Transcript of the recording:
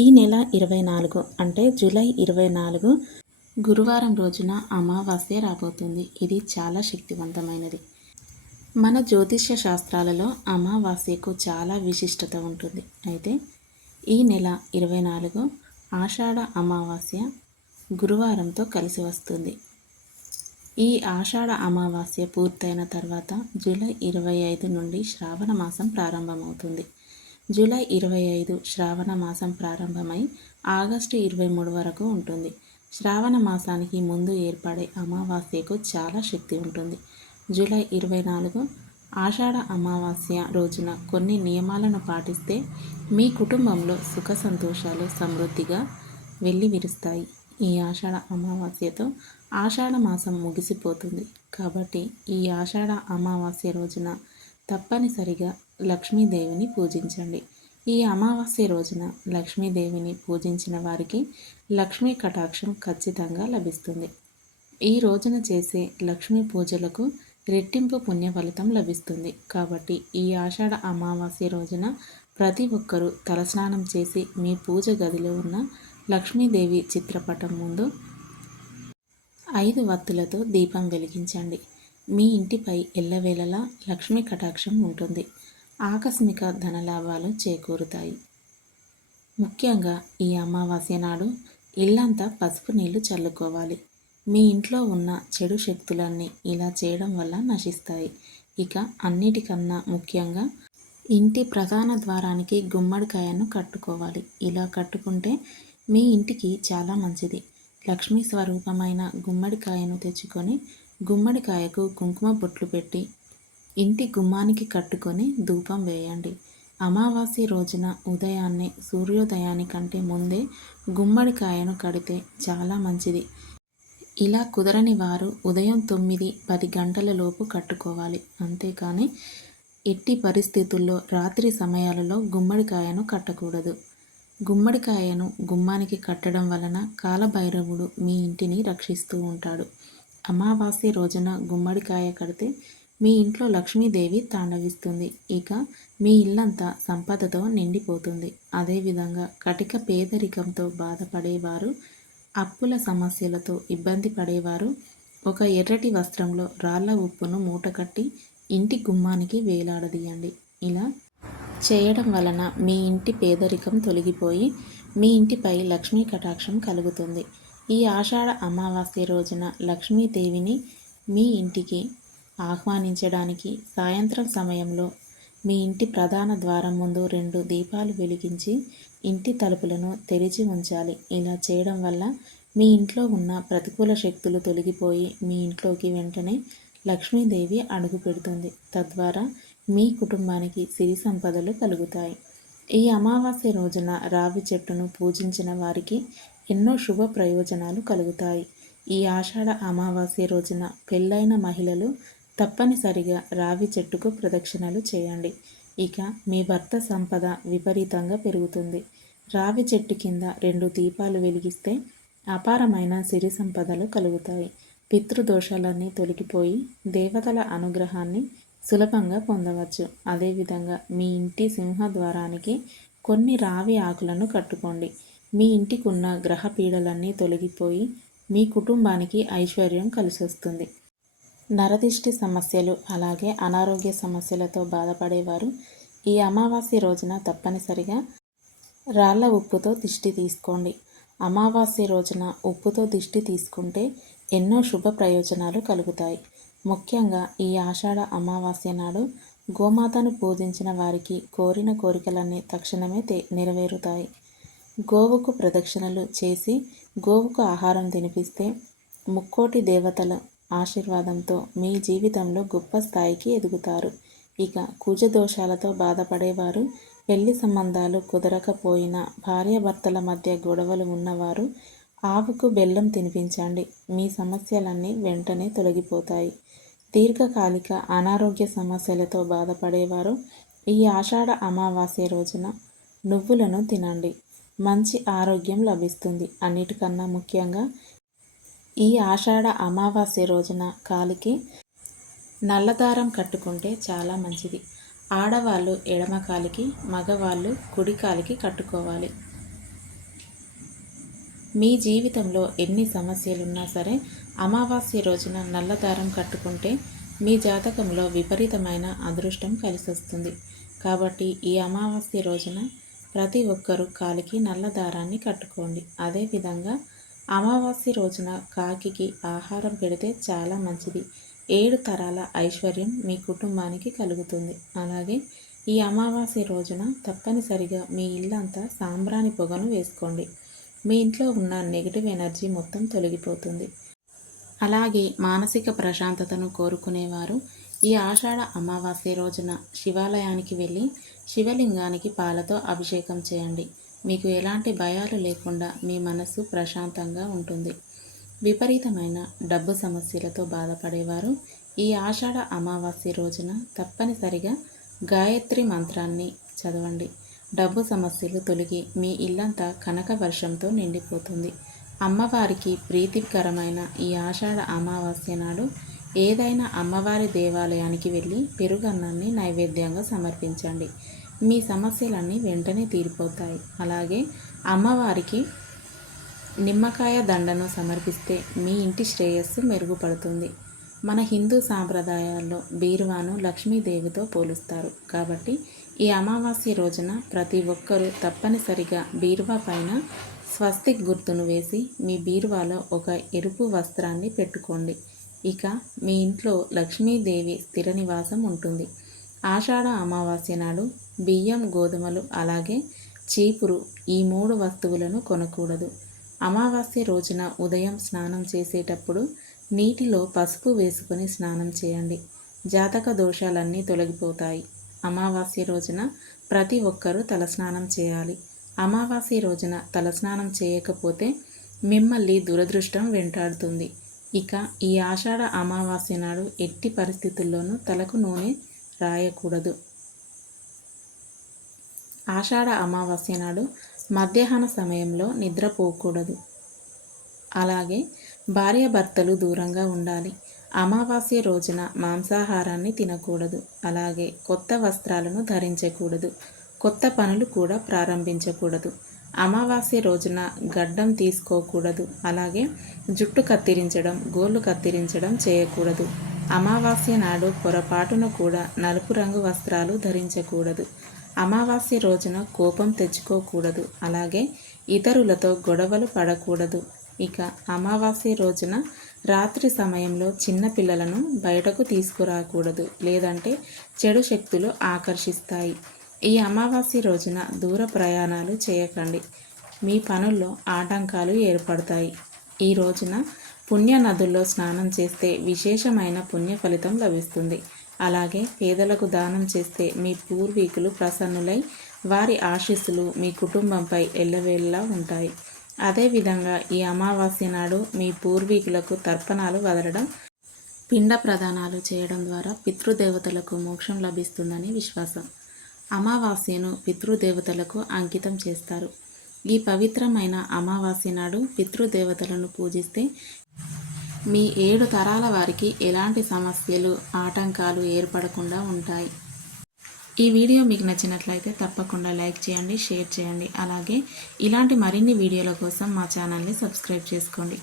ఈ నెల ఇరవై నాలుగు అంటే జూలై ఇరవై నాలుగు గురువారం రోజున అమావాస్య రాబోతుంది. ఇది చాలా శక్తివంతమైనది. మన జ్యోతిష్య శాస్త్రాలలో అమావాస్యకు చాలా విశిష్టత ఉంటుంది. అయితే ఈ నెల ఇరవై నాలుగు ఆషాఢ అమావాస్య గురువారంతో కలిసి వస్తుంది. ఈ ఆషాఢ అమావాస్య పూర్తయిన తర్వాత జూలై ఇరవై ఐదు నుండి శ్రావణ మాసం ప్రారంభమవుతుంది. జూలై ఇరవై ఐదు శ్రావణ మాసం ప్రారంభమై ఆగస్టు ఇరవై మూడు వరకు ఉంటుంది. శ్రావణ మాసానికి ముందు ఏర్పడే అమావాస్యకు చాలా శక్తి ఉంటుంది. జూలై ఇరవై నాలుగు ఆషాఢ అమావాస్య రోజున కొన్ని నియమాలను పాటిస్తే మీ కుటుంబంలో సుఖ సంతోషాలు సమృద్ధిగా వెళ్ళి విరుస్తాయి ఈ ఆషాఢ అమావాస్యతో ఆషాఢ మాసం ముగిసిపోతుంది. కాబట్టి ఈ ఆషాఢ అమావాస్య రోజున తప్పనిసరిగా లక్ష్మీదేవిని పూజించండి. ఈ అమావాస్య రోజున లక్ష్మీదేవిని పూజించిన వారికి లక్ష్మీ కటాక్షం ఖచ్చితంగా లభిస్తుంది. ఈ రోజున చేసే లక్ష్మీ పూజలకు రెట్టింపు పుణ్య ఫలితం లభిస్తుంది. కాబట్టి ఈ ఆషాఢ అమావాస్య రోజున ప్రతి ఒక్కరూ తలస్నానం చేసి మీ పూజ గదిలో ఉన్న లక్ష్మీదేవి చిత్రపటం ముందు ఐదు వత్తులతో దీపం వెలిగించండి. మీ ఇంటిపై ఎల్లవేళలా లక్ష్మీ కటాక్షం ఉంటుంది. ఆకస్మిక ధనలాభాలు చేకూరుతాయి. ముఖ్యంగా ఈ అమావాస్య నాడు ఇల్లంతా పసుపు నీళ్ళు చల్లుకోవాలి. మీ ఇంట్లో ఉన్న చెడు శక్తులన్నీ ఇలా చేయడం వల్ల నశిస్తాయి. ఇక అన్నిటికన్నా ముఖ్యంగా ఇంటి ప్రధాన ద్వారానికి గుమ్మడికాయను కట్టుకోవాలి. ఇలా కట్టుకుంటే మీ ఇంటికి చాలా మంచిది. లక్ష్మీ స్వరూపమైన గుమ్మడికాయను తెచ్చుకొని గుమ్మడికాయకు కుంకుమ బొట్లు పెట్టి ఇంటి గుమ్మానికి కట్టుకొని ధూపం వేయండి. అమావాస్య రోజున ఉదయాన్నే సూర్యోదయానికంటే ముందే గుమ్మడికాయను కడితే చాలా మంచిది. ఇలా కుదరని వారు ఉదయం తొమ్మిది పది గంటల లోపు కట్టుకోవాలి. అంతేకాని ఎట్టి పరిస్థితుల్లో రాత్రి సమయాలలో గుమ్మడికాయను కట్టకూడదు. గుమ్మడికాయను గుమ్మానికి కట్టడం వలన కాలభైరవుడు మీ ఇంటిని రక్షిస్తూ ఉంటాడు. అమావాస్య రోజున గుమ్మడికాయ కడితే మీ ఇంట్లో లక్ష్మీదేవి తాండవిస్తుంది. ఇక మీ ఇల్లంతా సంపదతో నిండిపోతుంది. అదేవిధంగా కటిక పేదరికంతో బాధపడేవారు అప్పుల సమస్యలతో ఇబ్బంది పడేవారు ఒక ఎర్రటి వస్త్రంలో రాళ్ళ ఉప్పును మూటకట్టి ఇంటి గుమ్మానికి వేలాడదీయండి. ఇలా చేయడం వలన మీ ఇంటి పేదరికం తొలగిపోయి మీ ఇంటిపై లక్ష్మీ కటాక్షం కలుగుతుంది. ఈ ఆషాఢ అమావాస్య రోజున లక్ష్మీదేవిని మీ ఇంటికి ఆహ్వానించడానికి సాయంత్రం సమయంలో మీ ఇంటి ప్రధాన ద్వారం ముందు రెండు దీపాలు వెలిగించి ఇంటి తలుపులను తెరిచి ఉంచాలి. ఇలా చేయడం వల్ల మీ ఇంట్లో ఉన్న ప్రతికూల శక్తులు తొలగిపోయి మీ ఇంట్లోకి వెంటనే లక్ష్మీదేవి అడుగు పెడుతుంది. తద్వారా మీ కుటుంబానికి సిరి సంపదలు కలుగుతాయి. ఈ అమావాస్య రోజున రావి చెట్టును పూజించిన వారికి ఎన్నో శుభ ప్రయోజనాలు కలుగుతాయి. ఈ ఆషాఢ అమావాస్య రోజున పెళ్ళైన మహిళలు తప్పనిసరిగా రావి చెట్టుకు ప్రదక్షిణలు చేయండి. ఇక మీ భర్త సంపద విపరీతంగా పెరుగుతుంది. రావి చెట్టు కింద రెండు దీపాలు వెలిగిస్తే అపారమైన సిరి సంపదలు కలుగుతాయి. పితృదోషాలన్నీ తొలగిపోయి దేవతల అనుగ్రహాన్ని సులభంగా పొందవచ్చు. అదేవిధంగా మీ ఇంటి సింహద్వారానికి కొన్ని రావి ఆకులను కట్టుకోండి. మీ ఇంటికున్న గ్రహ పీడలన్నీ తొలగిపోయి మీ కుటుంబానికి ఐశ్వర్యం కలిసొస్తుంది. నరదిష్టి సమస్యలు అలాగే అనారోగ్య సమస్యలతో బాధపడేవారు ఈ అమావాస్య రోజున తప్పనిసరిగా రాళ్ళ ఉప్పుతో దిష్టి తీసుకోండి. అమావాస్య రోజున ఉప్పుతో దిష్టి తీసుకుంటే ఎన్నో శుభ ప్రయోజనాలు కలుగుతాయి. ముఖ్యంగా ఈ ఆషాఢ అమావాస్య నాడు గోమాతను పూజించిన వారికి కోరిన కోరికలన్నీ తక్షణమే నెరవేరుతాయి. గోవుకు ప్రదక్షిణలు చేసి గోవుకు ఆహారం తినిపిస్తే ముక్కోటి దేవతల ఆశీర్వాదంతో మీ జీవితంలో గొప్ప స్థాయికి ఎదుగుతారు. ఇక కుజదోషాలతో బాధపడేవారు పెళ్ళి సంబంధాలు కుదరకపోయినా భార్యాభర్తల మధ్య గొడవలు ఉన్నవారు ఆవుకు బెల్లం తినిపించండి. మీ సమస్యలన్నీ వెంటనే తొలగిపోతాయి. దీర్ఘకాలిక అనారోగ్య సమస్యలతో బాధపడేవారు ఈ ఆషాఢ అమావాస్య రోజున నువ్వులను తినండి. మంచి ఆరోగ్యం లభిస్తుంది. అన్నిటికన్నా ముఖ్యంగా ఈ ఆషాఢ అమావాస్య రోజున కాలికి నల్లదారం కట్టుకుంటే చాలా మంచిది. ఆడవాళ్ళు ఎడమ కాలికి మగవాళ్ళు కుడి కాలికి కట్టుకోవాలి. మీ జీవితంలో ఎన్ని సమస్యలున్నా సరే అమావాస్య రోజున నల్లదారం కట్టుకుంటే మీ జాతకంలో విపరీతమైన అదృష్టం కలిసొస్తుంది. కాబట్టి ఈ అమావాస్య రోజున ప్రతి ఒక్కరూ కాలికి నల్ల దారాన్ని కట్టుకోండి. అదేవిధంగా అమావాస్య రోజున కాకికి ఆహారం పెడితే చాలా మంచిది. ఏడు తరాల ఐశ్వర్యం మీ కుటుంబానికి కలుగుతుంది. అలాగే ఈ అమావాస్య రోజున తప్పనిసరిగా మీ ఇల్లంతా సాంబ్రాణి పొగను వేసుకోండి. మీ ఇంట్లో ఉన్న నెగిటివ్ ఎనర్జీ మొత్తం తొలగిపోతుంది. అలాగే మానసిక ప్రశాంతతను కోరుకునేవారు ఈ ఆషాఢ అమావాస్య రోజున శివాలయానికి వెళ్ళి శివలింగానికి పాలతో అభిషేకం చేయండి. మీకు ఎలాంటి భయాలు లేకుండా మీ మనసు ప్రశాంతంగా ఉంటుంది. విపరీతమైన డబ్బు సమస్యలతో బాధపడేవారు ఈ ఆషాఢ అమావాస్య రోజున తప్పనిసరిగా గాయత్రి మంత్రాన్ని చదవండి. డబ్బు సమస్యలు తొలగి మీ ఇల్లంతా కనక వర్షంతో నిండిపోతుంది. అమ్మవారికి ప్రీతికరమైన ఈ ఆషాఢ అమావాస్య నాడు ఏదైనా అమ్మవారి దేవాలయానికి వెళ్ళి పెరుగన్నాన్ని నైవేద్యంగా సమర్పించండి. మీ సమస్యలన్నీ వెంటనే తీరిపోతాయి. అలాగే అమ్మవారికి నిమ్మకాయ దండను సమర్పిస్తే మీ ఇంటి శ్రేయస్సు మెరుగుపడుతుంది. మన హిందూ సాంప్రదాయాల్లో బీరువాను లక్ష్మీదేవితో పోలుస్తారు. కాబట్టి ఈ అమావాస్య రోజున ప్రతి ఒక్కరూ తప్పనిసరిగా బీరువా పైన స్వస్తిక్ గుర్తును వేసి మీ బీరువాలో ఒక ఎరుపు వస్త్రాన్ని పెట్టుకోండి. ఇక మీ ఇంట్లో లక్ష్మీదేవి స్థిర నివాసం ఉంటుంది. ఆషాఢ అమావాస్య నాడు బియ్యం గోధుమలు అలాగే చీపురు ఈ మూడు వస్తువులను కొనకూడదు. అమావాస్య రోజున ఉదయం స్నానం చేసేటప్పుడు నీటిలో పసుపు వేసుకొని స్నానం చేయండి. జాతక దోషాలన్నీ తొలగిపోతాయి. అమావాస్య రోజున ప్రతి ఒక్కరూ తలస్నానం చేయాలి. అమావాస్య రోజున తలస్నానం చేయకపోతే మిమ్మల్ని దురదృష్టం వెంటాడుతుంది. ఇక ఈ ఆషాఢ అమావాస్య నాడు ఎట్టి పరిస్థితుల్లోనూ తలకు నూనె రాయకూడదు. ఆషాఢ అమావాస్య నాడు మధ్యాహ్న సమయంలో నిద్రపోకూడదు అలాగే భార్యాభర్తలు దూరంగా ఉండాలి. అమావాస్య రోజున మాంసాహారాన్ని తినకూడదు. అలాగే కొత్త వస్త్రాలను ధరించకూడదు. కొత్త పనులు కూడా ప్రారంభించకూడదు. అమావాస్య రోజున గడ్డం తీసుకోకూడదు. అలాగే జుట్టు కత్తిరించడం గోళ్ళు కత్తిరించడం చేయకూడదు. అమావాస్య నాడు పొరపాటున కూడా నలుపు రంగు వస్త్రాలు ధరించకూడదు. అమావాస్య రోజున కోపం తెచ్చుకోకూడదు. అలాగే ఇతరులతో గొడవలు పడకూడదు. ఇక అమావాస్య రోజున రాత్రి సమయంలో చిన్న పిల్లలను బయటకు తీసుకురాకూడదు. లేదంటే చెడు శక్తులు ఆకర్షిస్తాయి. ఈ అమావాస్య రోజున దూర ప్రయాణాలు చేయకండి. మీ పనుల్లో ఆటంకాలు ఏర్పడతాయి. ఈ రోజున పుణ్య నదుల్లో స్నానం చేస్తే విశేషమైన పుణ్య ఫలితం లభిస్తుంది. అలాగే పేదలకు దానం చేస్తే మీ పూర్వీకులు ప్రసన్నులై వారి ఆశీస్సులు మీ కుటుంబంపై ఎల్లవేళ్ళలా ఉంటాయి. అదేవిధంగా ఈ అమావాస్య నాడు మీ పూర్వీకులకు తర్పణాలు వదలడం పిండ ప్రదానాలు చేయడం ద్వారా పితృదేవతలకు మోక్షం లభిస్తుందని విశ్వాసం. అమావాస్యను పితృదేవతలకు అంకితం చేస్తారు. ఈ పవిత్రమైన అమావాస్య నాడు పితృదేవతలను పూజిస్తే మీ ఏడు తరాల వారికి ఎలాంటి సమస్యలు ఆటంకాలు ఏర్పడకుండా ఉంటాయి. ఈ వీడియో మీకు నచ్చినట్లయితే తప్పకుండా లైక్ చేయండి షేర్ చేయండి. అలాగే ఇలాంటి మరిన్ని వీడియోల కోసం మా ఛానల్ని సబ్స్క్రైబ్ చేసుకోండి.